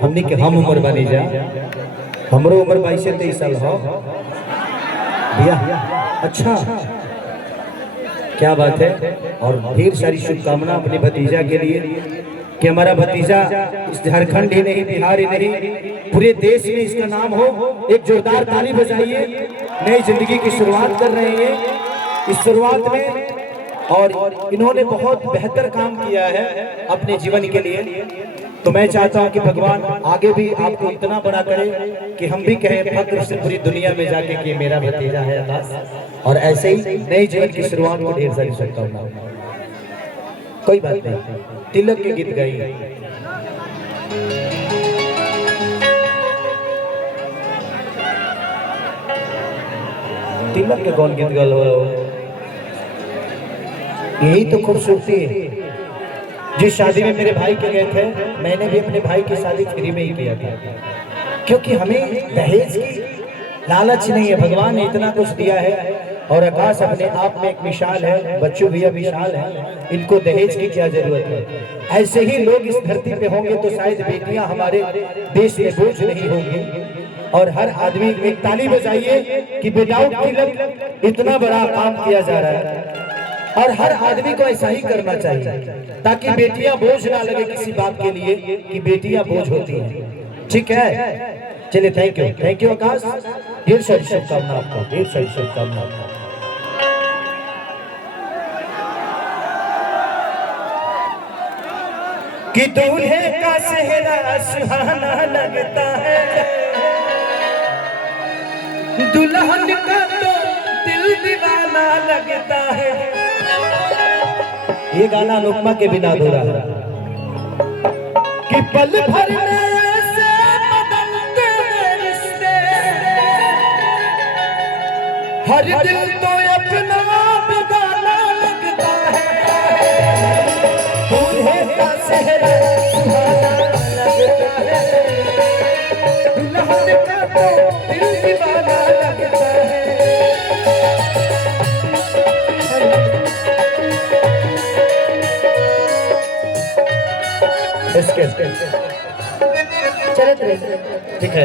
हमने के हम उम्र बनी जा, हमरो उम्र 22-23 साल हो भैया। अच्छा क्या बात है। और ढेर सारी शुभकामना अपने भतीजा के लिए कि हमारा भतीजा इस झारखंड ही नहीं, बिहार ही नहीं, पूरे देश में इसका नाम हो। एक जोरदार ताली बजाइए। नई जिंदगी की शुरुआत कर रहे हैं इस शुरुआत में, और इन्होंने बहुत बेहतर काम किया है अपने जीवन के लिए। तो मैं चाहता हूं कि भगवान आगे भी आपको इतना बड़ा करे कि हम भी कहें फक्र से पूरी दुनिया में जाके कि मेरा भतीजा है आकाश। और ऐसे ही नई जीवन की शुरुआत को ढेर सारी शुभकामनाएं। कोई बात नहीं, तिलक के गीत गाइए। तिलक के कौन गीत गा लो, यही तो खूबसूरती है। जिस शादी में मेरे भाई के गए थे, मैंने भी अपने भाई की शादी फ्री में ही किया था, क्योंकि हमें दहेज की लालच नहीं है। भगवान ने इतना कुछ दिया है। और आकाश अपने आप में एक मिसाल है, बच्चों भैया मिसाल है, इनको दहेज की क्या जरूरत है। ऐसे ही लोग इस धरती पे होंगे तो शायद बेटियां हमारे देश में बोझ नहीं होंगी। और हर आदमी एक ताली बजाइए कि विदाउट तिलक इतना बड़ा काम किया जा रहा है। और हर आदमी को ऐसा ही करना चाहिए ताकि बेटियां बोझ ना लगे किसी बात के लिए कि बेटियां बोझ होती हैं। ठीक है, चलिए थैंक यू आकाश। ढेर सारी शुभकामना आपको, ढेर सारी शुभकामना आपको। कि दूल्हे का सेहरा सुहाना लगता है, दुल्हन का तो दिल दीवाना लगता है। ये गाना लोकमा के बिना अधूरा है। कि पल भर में ऐसे बदलते रिश्ते, हर दिल तो अपना बेगाना लगता है। दूल्हे का सेहरा सुहाना लगता है, दुल्हन का तो दिल दीवाना लगता है। चले ठीक है।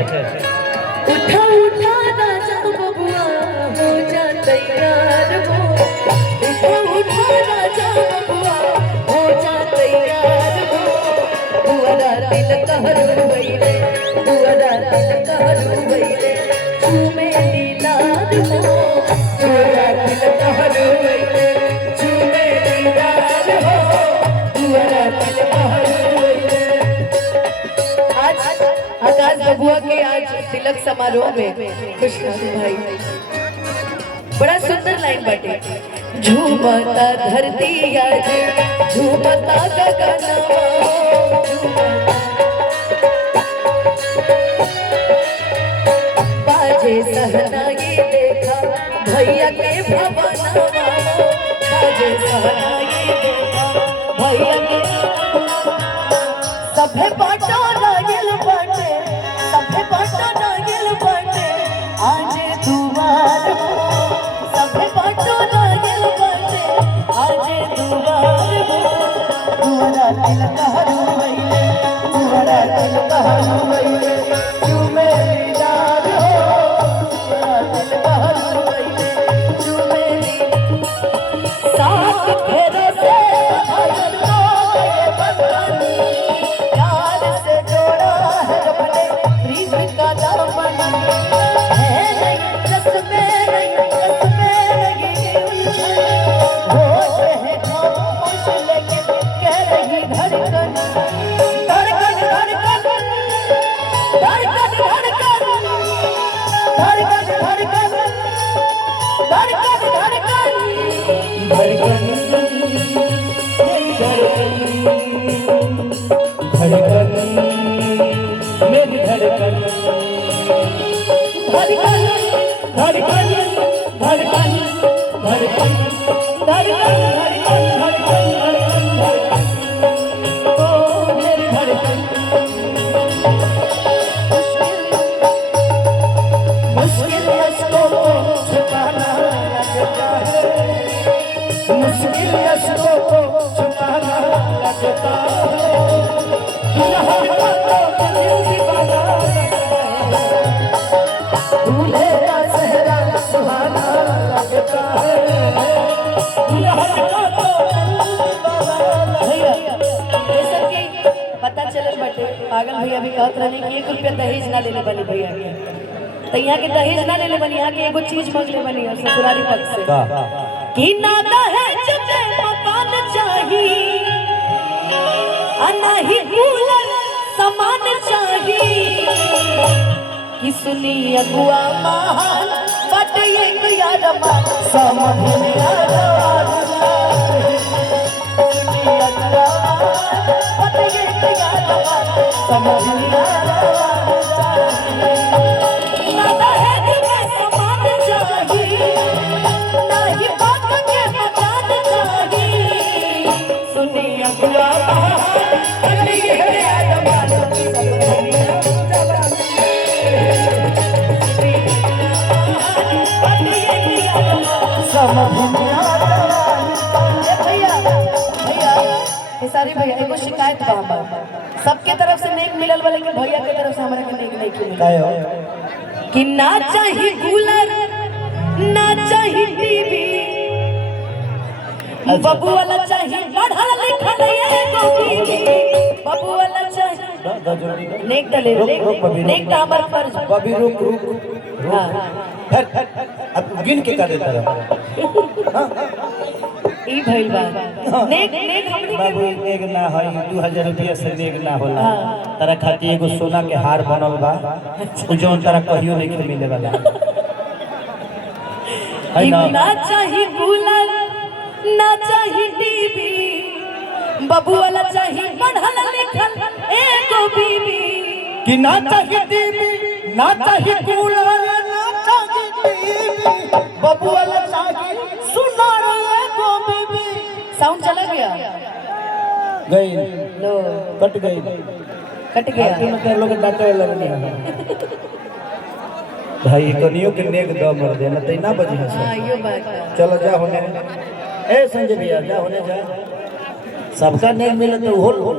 उठा उठा राजा बबुआ हो जा तैयार हो, उठा उठा राजा बबुआ हो जा तैयार हो। बुआरा दिल कहरु वैले, बुआरा दिल कहरु वैले, झूमे दीदार हो। बुआरा दिल कहरु वैले, झूमे दीदार हो। बुआरा दिल कहरु वैले। आकाश बबुआ के आज तिलक समारोह में खुश भाई बड़ा सुंदर लाइन बाटे। झूमता धरती आज, झूमता गगनवा, बाजे सहनाई देखा भैया के भवनवा, बाजे सहनाई देखा भैया के। सभे बाटा नागिल बाटे, सभे बाटा नागिल बाटे, आज दुआर हो। सभे बाटा नागिल बाटे, आज दुआर हो। दुआरा दिल कहरु वैले, दुआरा दिल कहरु वैले, झूमे दीदार हो। दुआरा दिल कहरु वैले, झूमे दीदार। सात फेरे से भजन को ये बंधनी, प्यार से जोड़ा है अपने प्रीत का दामन। है नहीं रस्में, नहीं रस्में लगी उलझन, होश है खामोश लेकिन कह रही धड़कन। धड़कन धड़कन धड़कन धड़कन धड़कन धड़कन धड़कन धड़कन धड़कन मेरी धड़कन, धड़कन धड़कन धड़कन धड़कन धड़कन धड़कन धड़कन धड़कन, ओ मेरी धड़कन। मुश्किल अश्कों को छुपाना लगता है, मुश्किल अश्कों को छुपाना लगता है। दुल्हन का तो दिल पागल भैया भी कहत रहे कि 1 रुपया दहेज ना लेले बनी भैया के, तो यहाँ के दहेज ना लेले बनी, यहाँ के एगो चीज मांगले बनी और ससुराली पक्ष से कि ना दहेज में मकान चाहिए नहीं कूलर सामान चाहिए कि सुनी अगुआ महान बट ये यार मान समझ में आ सुनी अगुआ बट ये यार मान समझ में आ ना दहेज में सामान चाहिए नहीं बात के मकान चाहिए सुनी अगुआ सारी भैया एगो शिकायत बा हमर सबके तरफ से नेक मिलल बा लेकिन भैया के तरफ से हमरा के नेक नहीं मिलल कि ना चाहिए कूलर ना चाहिए टीवी बबू वाला चाहिए पढ़ा लिखा एगो बीवी बबू वाला चाहिए नेक डले नेक का हमर फर्ज बबी रुक हां अब गिन के का देता रहा ई भइल बा नेक नेक हमनी बाबू नेक ना है 2000 रुपया से नेक ना होला तारा खातिर एगो सोना के हार बनल बा जोन तारा कहियो नहीं मिले वाला है ना ना चाहिए कूलर ना चाहिए टीवी बबू वाला चाहिए पढ़ल लिखल एगो बीवी कि ना चाहिए टीवी ना चाहिए कूलर ना चाहिए टीवी बबू वाला चाहिए सुनार एगो बीवी साउंड चला गया गई लो कट गई कट गया मतलब लोग डांटे लगने भाई कनियो के नेक द मर देना तै ना बजी हस हां यो बात है चलो जा होने ए संजय भैया जा होने जा सबका नेक मिले तो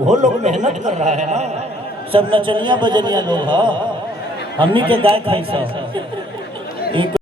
वो लोग मेहनत कर रहा है ना सब नचनिया बजनिया लोग ह हमनी के गाय खाई सब